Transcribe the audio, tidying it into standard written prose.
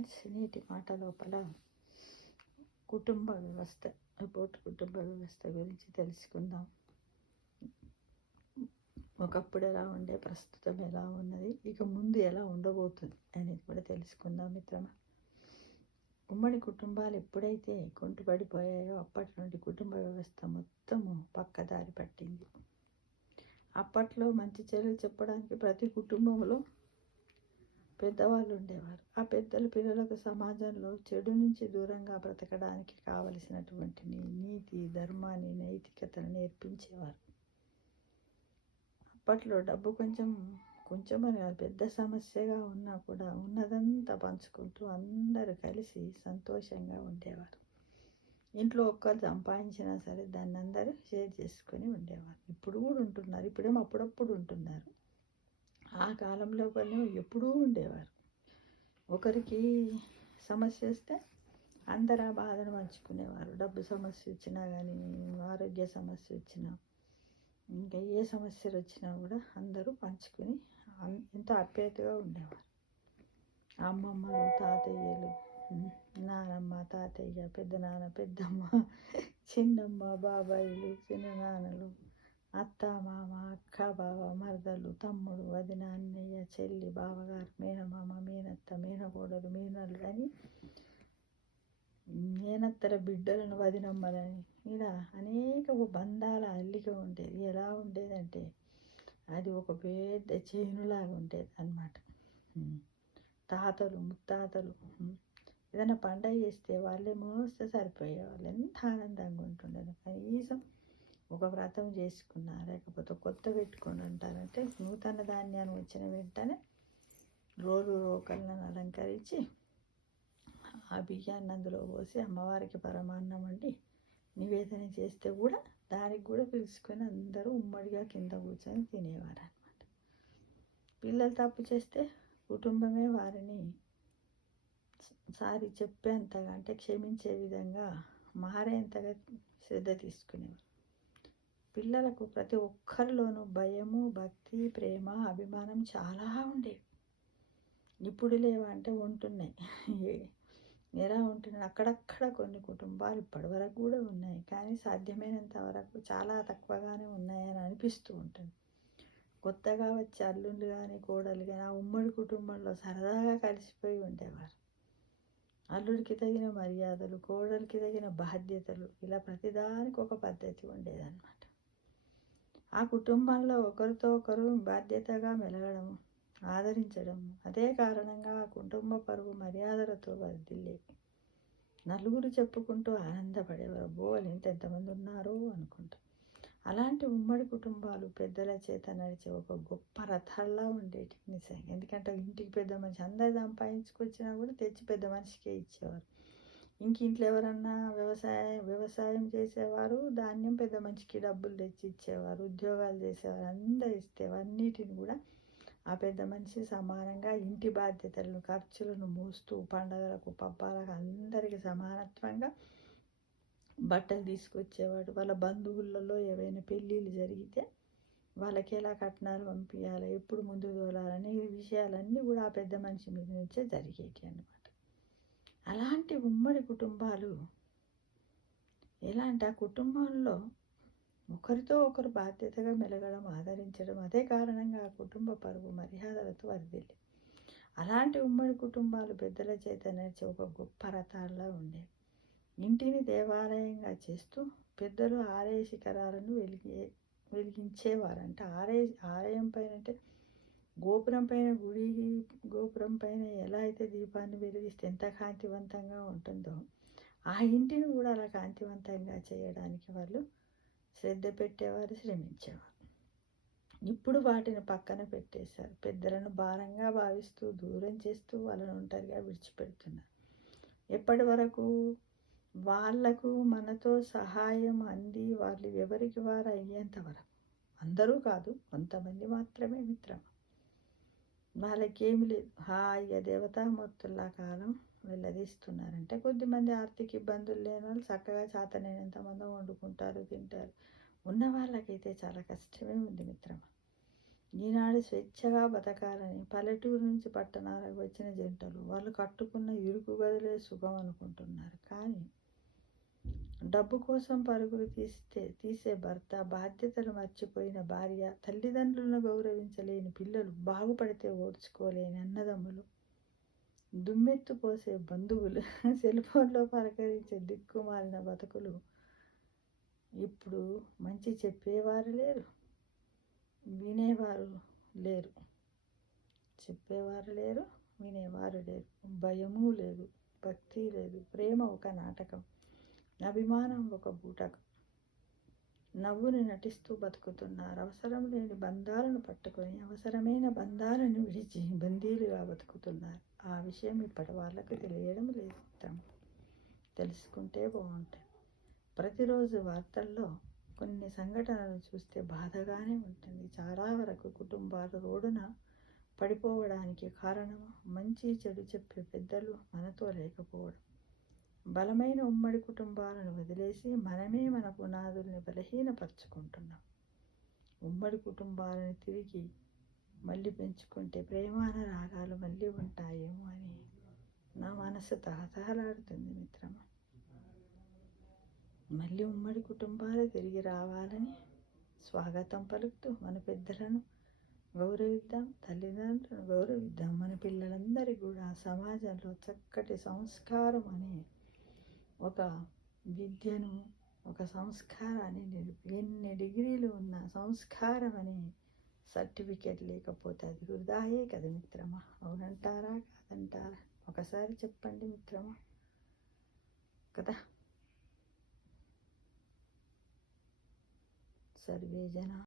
Friends, నేటి మాట లోపల కుటుంబ వ్యవస్థ, కుటుంబ వ్యవస్థ గురించి తెలుసుకుందాం. ఒకప్పుడు ఎలా ఉండే, ప్రస్తుతం ఎలా ఉన్నది, ఇక ముందు ఎలా ఉండబోతుంది అనేది కూడా తెలుసుకుందాం మిత్రమా. ఉమ్మడి కుటుంబాలు ఎప్పుడైతే కుంటుపడిపోయాయో అప్పటి నుండి కుటుంబ వ్యవస్థ మొత్తము పక్కదారి పట్టింది. అప్పట్లో మంచి చెడులు చెప్పడానికి ప్రతి కుటుంబంలో పెద్దవాళ్ళు ఉండేవారు. ఆ పెద్దలు పిల్లలకు సమాజంలో చెడు నుంచి దూరంగా బ్రతకడానికి కావలసినటువంటి నీతి, ధర్మాన్ని, నైతికతను నేర్పించేవారు. అప్పట్లో డబ్బు కొంచెం అని పెద్ద సమస్యగా ఉన్నా కూడా ఉన్నదంతా పంచుకుంటూ అందరూ కలిసి సంతోషంగా ఉండేవారు. ఇంట్లో ఒక్కరు సంపాదించినా సరే దాన్ని అందరూ షేర్ చేసుకొని ఉండేవారు. ఇప్పుడు కూడా ఉంటున్నారు, ఇప్పుడేమో అప్పుడప్పుడు ఉంటున్నారు. ఆ కాలంలో కొన్ని ఎప్పుడూ ఉండేవారు. ఒకరికి సమస్య వస్తే అందరూ ఆ బాధను పంచుకునేవారు. డబ్బు సమస్య వచ్చినా కానీ, ఆరోగ్య సమస్య వచ్చినా, ఇంకా ఏ సమస్యలు వచ్చినా కూడా అందరూ పంచుకొని ఎంతో ఆప్యాయతగా ఉండేవారు. అమ్మమ్మలు, తాతయ్యలు, నానమ్మ, తాతయ్య, పెద్దనాన్న, పెద్దమ్మ, చిన్నమ్మ, బాబాయిలు, చిన్ననాన్నలు, అత్త, మామ, అక్క, బావ, మరదలు, తమ్ముడు, వదిన, అన్నయ్య, చెల్లి, బావగారు, మేనమామ, మేనత్త, మేనకోడలు, మేనల్లు అని, మేనత్తల బిడ్డలను వదినమ్మలని, ఇలా అనేక బంధాల అల్లిక ఉండేది. ఎలా ఉండేదంటే అది ఒక పెద్ద చేనులాగా ఉండేది అన్నమాట. తాతలు, ముత్తాతలు ఏదైనా పండగ చేస్తే వాళ్ళే మోస్తే సరిపోయేవాళ్ళు. ఎంత ఆనందంగా ఉంటుండేది. కనీసం ఒక వ్రతం చేసుకున్నా, లేకపోతే కొత్త పెట్టుకొని అంటారంటే నూతన ధాన్యాన్ని వచ్చిన వెంటనే రోకళ్ళను అలంకరించి ఆ బియ్యాన్ని అందులో పోసి అమ్మవారికి పరమాన్నం వండి నివేదన చేస్తే కూడా దానికి కూడా పిలుచుకొని అందరూ ఉమ్మడిగా కింద కూర్చొని తినేవారు అన్నమాట. పిల్లలు తప్పు చేస్తే కుటుంబమే వారిని సారి చెప్పేంతగా, అంటే క్షమించే విధంగా మారేంతగా శ్రద్ధ తీసుకునేవారు. పిల్లలకు ప్రతి ఒక్కరిలోనూ భయము, భక్తి, ప్రేమ, అభిమానం చాలా ఉండేవి. ఇప్పుడు లేవంటే ఉంటున్నాయి. ఎలా ఉంటున్నాయి, అక్కడక్కడ కొన్ని కుటుంబాలు ఇప్పటి వరకు కూడా ఉన్నాయి, కానీ సాధ్యమైనంత వరకు చాలా తక్కువగానే ఉన్నాయని అనిపిస్తూ ఉంటుంది. కొత్తగా వచ్చే అల్లుళ్ళు కానీ, కోడలు కానీ ఆ ఉమ్మడి కుటుంబంలో సరదాగా కలిసిపోయి ఉండేవారు. అల్లుడికి తగిన మర్యాదలు, కోడలికి తగిన బాధ్యతలు, ఇలా ప్రతిదానికి ఒక పద్ధతి ఉండేదన్నమాట. ఆ కుటుంబంలో ఒకరితో ఒకరు బాధ్యతగా మెలగడం, ఆదరించడం, అదే కారణంగా ఆ కుటుంబ పరువు మర్యాదలతో వర్ధిల్లేవి. నలుగురు చెప్పుకుంటూ ఆనందపడేవారు. వాళ్ళు ఎంతమంది ఉన్నారో అనుకుంటూ. అలాంటి ఉమ్మడి కుటుంబాలు పెద్దల చేత నడిచే ఒక గొప్ప రథాల్లా ఉండేటి నిజంగా. ఎందుకంటే ఇంటికి పెద్ద మనిషి అందరు సంపాదించుకొచ్చినా కూడా తెచ్చి పెద్ద మనిషికే ఇచ్చేవారు. ఇంట్లో ఎవరన్నా వ్యవసాయం చేసేవారు, ధాన్యం పెద్ద మనిషికి డబ్బులు తెచ్చి ఇచ్చేవారు. ఉద్యోగాలు చేసేవారు, అందరు ఇస్తే అన్నిటిని కూడా ఆ పెద్ద మనిషి సమానంగా ఇంటి బాధ్యతలను, ఖర్చులను మోస్తూ పండగలకు, పబ్బాలకు అందరికీ సమానత్వంగా బట్టలు తీసుకొచ్చేవాడు. వాళ్ళ బంధువులలో ఏవైనా పెళ్ళిళ్ళు జరిగితే వాళ్ళకి ఎలా కట్నాలు పంపించాలి, ఎప్పుడు ముందు తోలాలని, ఈ విషయాలన్నీ కూడా ఆ పెద్ద మనిషి మీద నుంచే జరిగేటి అన్నమాట. అలాంటి ఉమ్మడి కుటుంబాలు ఎలా అంటే ఆ కుటుంబంలో ఒకరితో ఒకరు బాధ్యతగా మెలగడం, ఆదరించడం, అదే కారణంగా ఆ కుటుంబ పరువు మర్యాదలతో వర్ధిల్లి. అలాంటి ఉమ్మడి కుటుంబాలు పెద్దల చేత నడిచే ఒక గొప్ప రథాల్లా ఉండేవి. ఇంటిని దేవాలయంగా చేస్తూ పెద్దలు ఆలయ శిఖరాలను వెలిగించేవారు. అంటే ఆలయం పైన, అంటే గోపురం పైన, గోపురం పైన ఎలా అయితే దీపాన్ని వెలిగిస్తే ఎంత కాంతివంతంగా ఉంటుందో ఆ ఇంటిని కూడా అలా కాంతివంతంగా చేయడానికి వాళ్ళు శ్రద్ధ పెట్టేవారు, శ్రమించేవారు. ఇప్పుడు వాటిని పక్కన పెట్టేశారు. పెద్దలను భారంగా భావిస్తూ దూరం చేస్తూ వాళ్ళను ఒంటరిగా విడిచిపెడుతున్నారు. ఎప్పటి వరకు వాళ్లకు మనతో సహాయం అంది వాళ్ళు ఎవరికి వారు అయ్యేంత వరకు. అందరూ కాదు, కొంతమంది మాత్రమే మిత్రం. వాళ్ళకేమి లేదు, హాయిగా దేవతామూర్తుల్లా కాలం వెళ్ళదీస్తున్నారంటే. కొద్దిమంది ఆర్థిక ఇబ్బందులు లేని వాళ్ళు చక్కగా చేతనైనంత మంది వండుకుంటారు, తింటారు. ఉన్న వాళ్ళకైతే చాలా కష్టమే ఉంది మిత్రమా. ఈనాడు స్వేచ్ఛగా బతకాలని పల్లెటూరు నుంచి పట్టణాలకు వచ్చిన జంటలు వాళ్ళు కట్టుకున్న ఇరుకు గదులే సుఖం అనుకుంటున్నారు. కానీ డబ్బు కోసం పరుగులు తీసే భర్త, బాధ్యతలు మర్చిపోయిన భార్య, తల్లిదండ్రులను గౌరవించలేని పిల్లలు, బాగుపడితే ఓర్చుకోలేని అన్నదమ్ములు, దుమ్మెత్తు పోసే బంధువులు, సెల్ఫోన్లో పలకరించే దిక్కుమాలిన బతుకులు. ఇప్పుడు మంచి చెప్పేవారు లేరు, వినేవారు లేరు. చెప్పేవారు లేరు, వినేవారు లేరు. భయము లేదు, భక్తి లేదు. ప్రేమ ఒక నాటకం, అభిమానం ఒక బూటకం. నవ్వుని నటిస్తూ బతుకుతున్నారు. అవసరం లేని బంధాలను పట్టుకొని అవసరమైన బంధాలను విడిచి బందీలుగా బతుకుతున్నారు. ఆ విషయం ఇప్పటి వాళ్ళకు తెలియడం లేదు. తెలుసుకుంటే బాగుంటుంది. ప్రతిరోజు వార్తల్లో కొన్ని సంఘటనలు చూస్తే బాధగానే ఉంటుంది. చాలా వరకు కుటుంబాలు రోడ్డున పడిపోవడానికి కారణం మంచి చెడు చెప్పే పెద్దలు మనతో లేకపోవడం. బలమైన ఉమ్మడి కుటుంబాలను వదిలేసి మనమే మన పునాదుల్ని బలహీనపరుచుకుంటున్నాం. ఉమ్మడి కుటుంబాలను తిరిగి మళ్ళీ పెంచుకుంటే ప్రేమానురాగాలు మళ్ళీ ఉంటాయేమో అని నా మనసు తహతహలాడుతుంది మిత్రమా. మళ్ళీ ఉమ్మడి కుటుంబాలు తిరిగి రావాలని స్వాగతం పలుకుతూ మన పెద్దలను గౌరవిద్దాం, తల్లిదండ్రులను గౌరవిద్దాం. మన పిల్లలందరికీ కూడా సమాజంలో చక్కటి సంస్కారం అనే ఒక విద్యను, ఒక సంస్కారాన్ని ఎన్ని డిగ్రీలు ఉన్న సంస్కారం అనే సర్టిఫికేట్ లేకపోతే అది వృధాయే కదా మిత్రమా. అవునంటారా కాదంటారా? ఒకసారి చెప్పండి మిత్రమా కదా. సర్వే జన